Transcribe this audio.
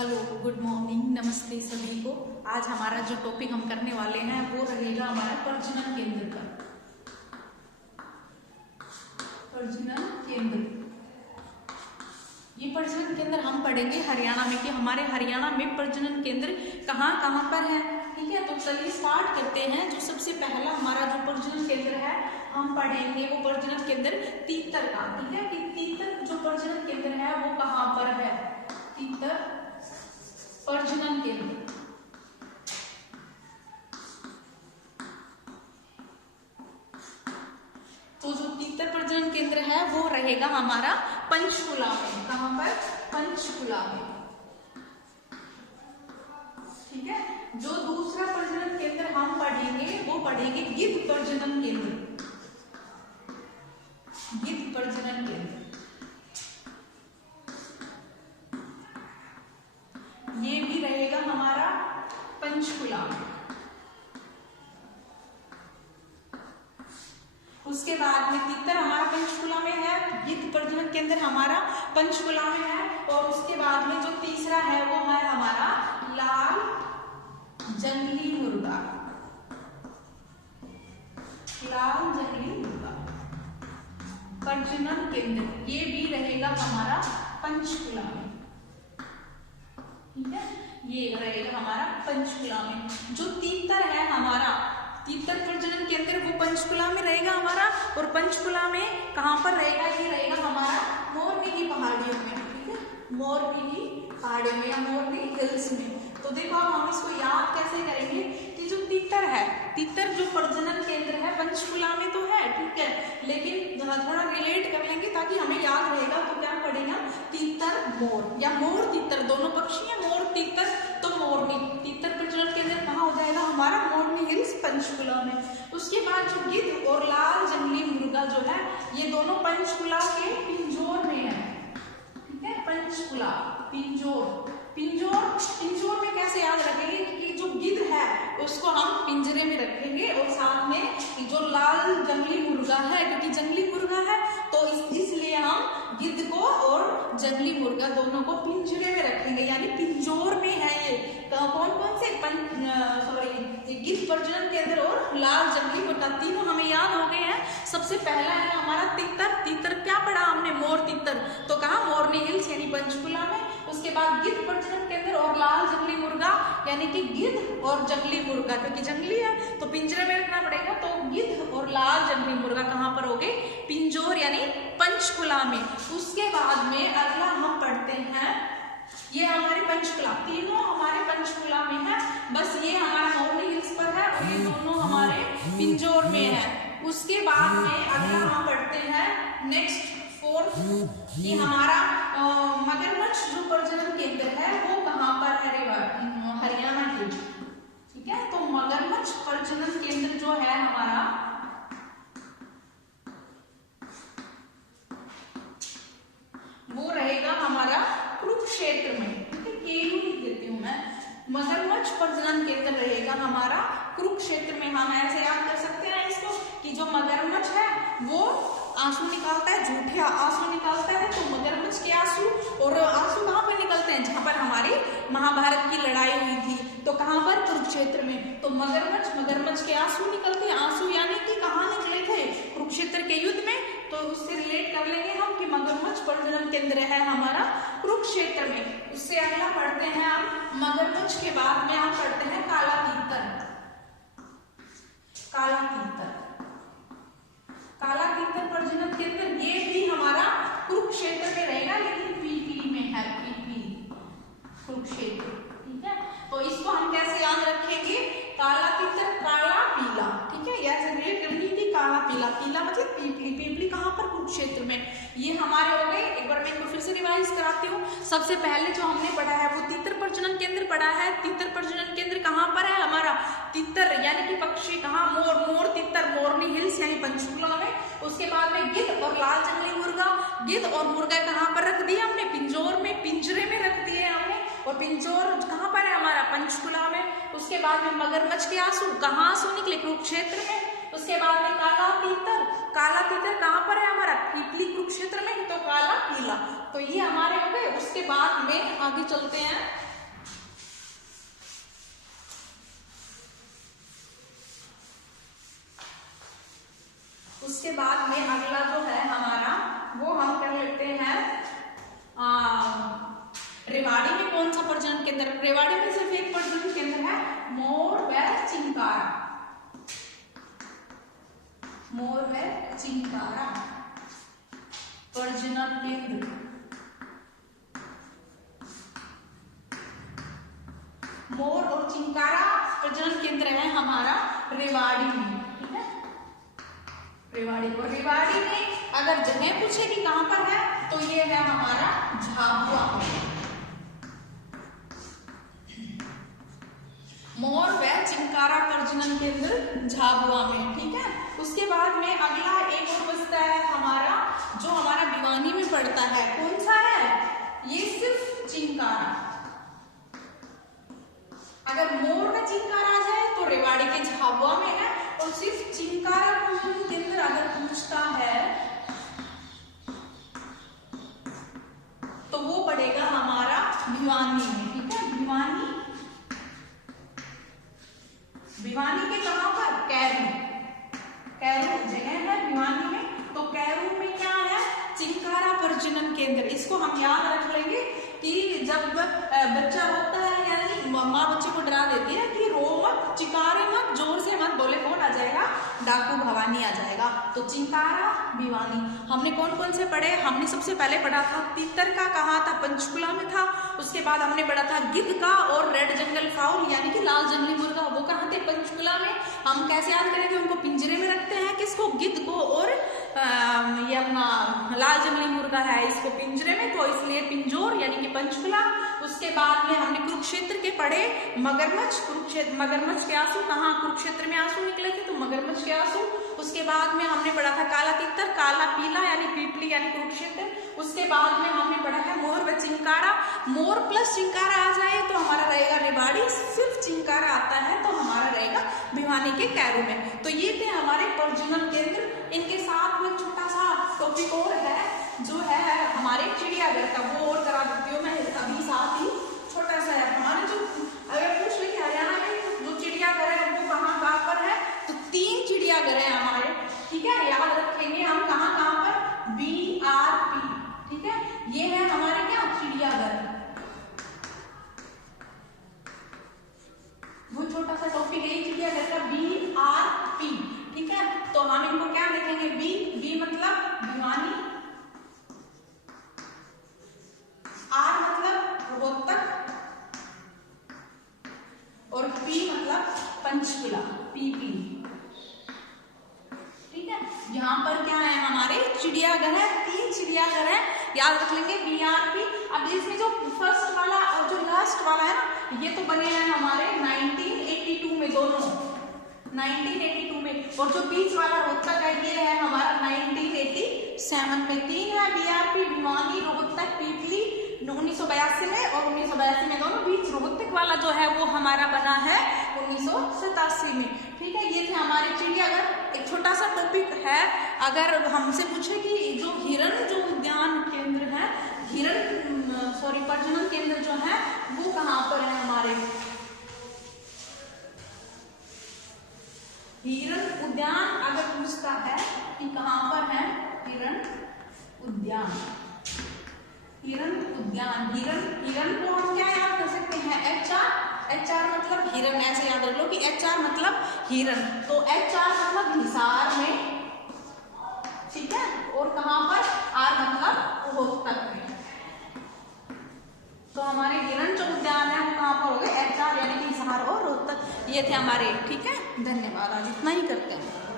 Hello, good morning, नमस्ते सभी को। आज हमारा जो टॉपिक हम करने वाले हैं वो रहेगा हमारा प्रजनन केंद्र का। प्रजनन केंद्र, ये प्रजनन केंद्र हम पढ़ेंगे हरियाणा में कि हमारे हरियाणा में प्रजनन केंद्र कहाँ कहाँ पर है। ठीक है, तो चलिए स्टार्ट करते हैं। जो सबसे पहला हमारा जो प्रजनन केंद्र है हम पढ़ेंगे वो प्रजनन केंद्र तीतर का। ठीक है, कि तीतर जो प्रजनन केंद्र है वो कहाँ पर है। तीतर प्रजनन केंद्र, तो जो तीतर प्रजनन केंद्र है वो रहेगा हमारा पंचकुला में। कहां पर? पंचकुला में। ठीक है, जो दूसरा प्रजनन केंद्र हम पढ़ेंगे वो पढ़ेंगे गिद्ध प्रजनन केंद्र। गिद्ध प्रजनन केंद्र ये भी रहेगा हमारा पंचकुला में। उसके बाद में तीतर हमारा पंचकुला में है, गिद्ध प्रजनन केंद्र हमारा पंचकुला में है। और उसके बाद में जो तीसरा है वो है हमारा लाल जंगली मुर्गा। लाल जंगली मुर्गा प्रजनन केंद्र ये भी रहेगा हमारा पंचकुला में। ठीक है, ये रहेगा हमारा पंचकुला में। जो तीतर है हमारा तीतर प्रजनन केंद्र वो पंचकुला में रहेगा हमारा। और पंचकुला में कहां पर रहेगा? ये रहेगा हमारा मोरनी की पहाड़ियों में। ठीक है, मोरनी की पहाड़ियों में या मोरनी हिल्स में। तो देखो अब हम इसको याद कैसे करेंगे कि जो तीतर है, तीतर जो प्रजनन केंद्र है पंचकुला में तो है, ठीक है, लेकिन थोड़ा रिलेट कर लेंगे ताकि हमें याद रहेगा। तो क्या पढ़ेगा? तीतर मोर या मोर तीतर, दोनों पक्षी है, मोर तीतर तो मोरनी। तीतर प्रजनन केंद्र कहाँ हो जाएगा हमारा? मोरनी हिल्स पंचकुला में। उसके बाद जो गिद्ध और लाल जंगली मुर्गा जो है ये दोनों पंचकुला के पिंजौर में है। ठीक है, पंचकुला पिंजौर। पिंजौर में कैसे याद रखेंगे कि जो गिद्ध है उसको हम पिंजरे में रखेंगे और साथ में जो लाल जंगली मुर्गा है, क्योंकि जंगली मुर्गा है तो इसलिए हम गिद्ध को और जंगली मुर्गा दोनों को पिंजरे में रखेंगे, यानी पिंजौर में है ये। कौन कौन से? गिद्ध प्रजनन केंद्र और लाल जंगली मुर्गा तीनों हमें याद हो गए हैं। सबसे पहला है हमारा तीतर। तीतर क्या पढ़ा हमने? मोर तीतर, तो कहा मोरनी हिल्स यानी पंचकुला में। उसके बाद गिद्ध प्रजनन केंद्र और लाल जंगली मुर्गा यानी कि गिद्ध और जंगली मुर्गा, क्योंकि जंगली है तो पिंजरे में रखना पड़ेगा। तो गिद्ध और लाल जंगली मुर्गा कहाँ पर हो गए? पिंजौर यानी पंचकुला में। उसके बाद में अगला हम पढ़ते हैं, ये हमारे पंचकुला, तीनों हमारे पंचकुला में है, बस ये हमारा मोरनी हिल्स पर है और ये दोनों हमारे पिंजौर में है। उसके बाद में अगला हम पढ़ते हैं नेक्स्ट फोर्थ, ये हमारा मगरमच्छ जो प्रजनन केंद्र है वो कहाँ पर है? हरियाणा के। ठीक है, तो मगरमच्छ प्रजनन केंद्र जो है हमारा वो रहेगा हमारा कुरुक्षेत्र में। ठीक है, केलू लिख देती हूँ मैं। मगरमच्छ प्रजनन केंद्र रहेगा हमारा कुरुक्षेत्र में। हम ऐसे याद कर सकते हैं इसको कि जो मगरमच्छ है वो आंसू निकालता है, झूठे आंसू निकालता है, तो मगरमच्छ के आंसू, और आंसू कहाँ पर निकलते हैं? जहां पर हमारी महाभारत की लड़ाई हुई थी, तो कहां पर? कुरुक्षेत्र में। तो मगरमच्छ के आंसू निकलते हैं। आंसू यानी कि कहाँ निकले थे? कुरुक्षेत्र के युद्ध में। तो उससे रिलेट कर लेंगे हम कि मगरमच्छ प्रजनन केंद्र है हमारा कुरुक्षेत्र में। उससे अगला पढ़ते हैं हम मगरमच्छ के बाद में हम पढ़ते हैं काला तीतर। काला तीतर, काला तीतर प्रजनन केंद्र ये भी हमारा कुरुक्षेत्र में रहेगा, लेकिन पीपली में है। पीपली, कुरुक्षेत्र। ठीक है, तो इसको हम कैसे याद रखेंगे? काला तीतर, काला पीला। ठीक है, ऐसे रिलेट करनी थी, काला पीला, पीला मतलब पीपली। पीपली कहाँ पर? कुरुक्षेत्र में। ये हमारे हो गए। एक बार मैं इनको फिर से रिवाइज कराती हूँ। सबसे पहले जो हमने पढ़ा है वो तीतर प्रजनन केंद्र पढ़ा है। तीतर प्रजनन केंद्र कहाँ पर है हमारा? तीतर यानी कि पक्षी, कहाँ? मोर, मोर तीतर, मोरनी हिल्स यानी पंचकुला में। उसके बाद में गिद्ध और लाल जंगली मुर्गा। गिद्ध और मुर्गा कहाँ पर रख दिए हमने? पिंजौर में, पिंजरे में रख दिए हमने। और पिंजौर कहाँ पर है हमारा? पंचकुला में। उसके बाद में मगरमच्छ के आंसू, कहाँ आंसू निकले? कुरुक्षेत्र में। उसके बाद में काला तीतर, काला तीतर कहाँ पर है हमारा? पीपली, कुरुक्षेत्र में। तो काला पीला, तो ये हमारे हो गए। उसके बाद में आगे चलते हैं उसके बाद में अगला जो है हमारा वो हम कर लेते हैं रेवाड़ी में कौन सा प्रजनन केंद्र? रेवाड़ी में सिर्फ एक प्रजनन केंद्र है, मोर व चिंकारा। मोर व चिंकारा प्रजनन केंद्र। मोर और चिंकारा प्रजनन केंद्र है हमारा रेवाड़ी में, ठीक है। रेवाड़ी को, रेवाड़ी में अगर जगह पूछे कि कहां पर है तो ये है हमारा झाबुआ। मोर व चिंकारा प्रजनन केंद्र झाबुआ में, ठीक है। उसके बाद में अगला एक और बचता है हमारा जो हमारा भिवानी में पड़ता है, कौन सा है? ये सिर्फ चिंकारा। अगर मोर का चिंकारा आ जाए तो रेवाड़ी के झाबुआ में है, और सिर्फ चिंकारा प्रजनन केंद्र अगर पूछता है तो वो पड़ेगा हमारा भिवानी में, ठीक है। भिवानी, भिवानी के कहां पर? कैरू। कैरू जगह है भिवानी में, तो कैरू में क्या है? चिंकारा प्रजनन केंद्र। इसको हम याद रख लेंगे कि जब बच्चा रोता है यानी माँ बच्चे को डरा देती है कि रो मत, चिकारे मत, जोर से मत बोले, कौन आ जाएगा? डाकू भवानी आ जाएगा। तो चिंकारा, भिवानी। हमने कौन कौन से पढ़े? हमने सबसे पहले पढ़ा था तीतर का, कहा था पंचकुला में था। उसके बाद हमने पढ़ा था गिद्ध का और रेड जंगल फाउल यानी कि लाल जंगली मुर्गा, वो कहाँ थे? पंचकुला में। हम कैसे याद करेंगे? उनको पिंजरे में रखते हैं, किसको? गिद्ध को, और ये अपना लाल जंगली मुर्गा है इसको पिंजरे में, तो इसलिए पिंजोर यानी कि पंचकुला। उसके बाद में हमने कुरुक्षेत्र के पढ़े मगरमच्छ, कुरुक्षेत्र मगरमच्छ के आंसू, कहाँ? कुरुक्षेत्र में आंसू निकले थे तो मगरमच्छ के आंसू। उसके बाद में हमने पढ़ा था काला तितर, काला पीला यानी पीपली यानी कुरुक्षेत्र। उसके बाद में हमने पढ़ा है मोर व चिंकारा। मोर प्लस चिंकारा आ जाए तो हमारा रहेगा रेवाड़ी, सिर्फ चिंकारा आता है तो हमारा रहेगा भिवानी के कैरू में। तो ये थे हमारे प्रजनन केंद्र। इनके साथ में छोटा सा टॉपिक और है जो है हमारे चिड़ियाघर का, वो और करा देती हूँ मैं अभी, साथ ही छोटा सा है हमारे जो, अगर पूछ ले हरियाणा में जो चिड़ियाघर है वो कहाँ पर है, तो 3 चिड़ियाघर है हमारे, ठीक है। याद रखेंगे हम कहाँ पर? BRP, ठीक है। ये है हमारे क्या? चिड़ियाघर। वो छोटा सा टॉपिक है चिड़ियाघर का, BRP, ठीक है। तो हम इनको क्या लिखेंगे? बी मतलब भिवानी, R मतलब रोहतक, और P मतलब पंचकुला, PP, ठीक है। यहाँ पर क्या है? हमारे चिड़ियाघर है, 3 चिड़ियाघर है, याद रख लेंगे BRP। अब इसमें जो फर्स्ट वाला और जो लास्ट वाला है ना, ये तो बने हैं हमारे 1982 में, दोनों 1982 में, और जो बीच वाला रोहतक है ये है हमारा 1987 में। 3 है BRP, भिवानी, रोहतक, पीपली 1982 में, और 1982 में दोनों। बीच रोहतक वाला जो है वो हमारा बना है 1987 में, ठीक है। ये थे हमारे चिड़ियाघर। एक छोटा सा टॉपिक है, अगर हमसे पूछे कि जो हिरण जो उद्यान केंद्र है, प्रजनन केंद्र जो है वो कहाँ पर है हमारे? हिरण उद्यान अगर पूछता है कि कहाँ पर है हिरण उद्यान, हिरण उद्यान, हिरण को हम क्या याद कर सकते हैं? HR मतलब हिरण, ऐसे याद रख लो कि HR मतलब हिरण, तो HR मतलब हिसार में, ठीक है। और कहाँ पर? R मतलब रोहतक में। तो हमारे हिरण जो उद्यान है वो कहाँ पर हो गए? HR यानी कि हिसार और रोहतक। ये थे हमारे, ठीक है। धन्यवाद। आज इतना ही करते हैं।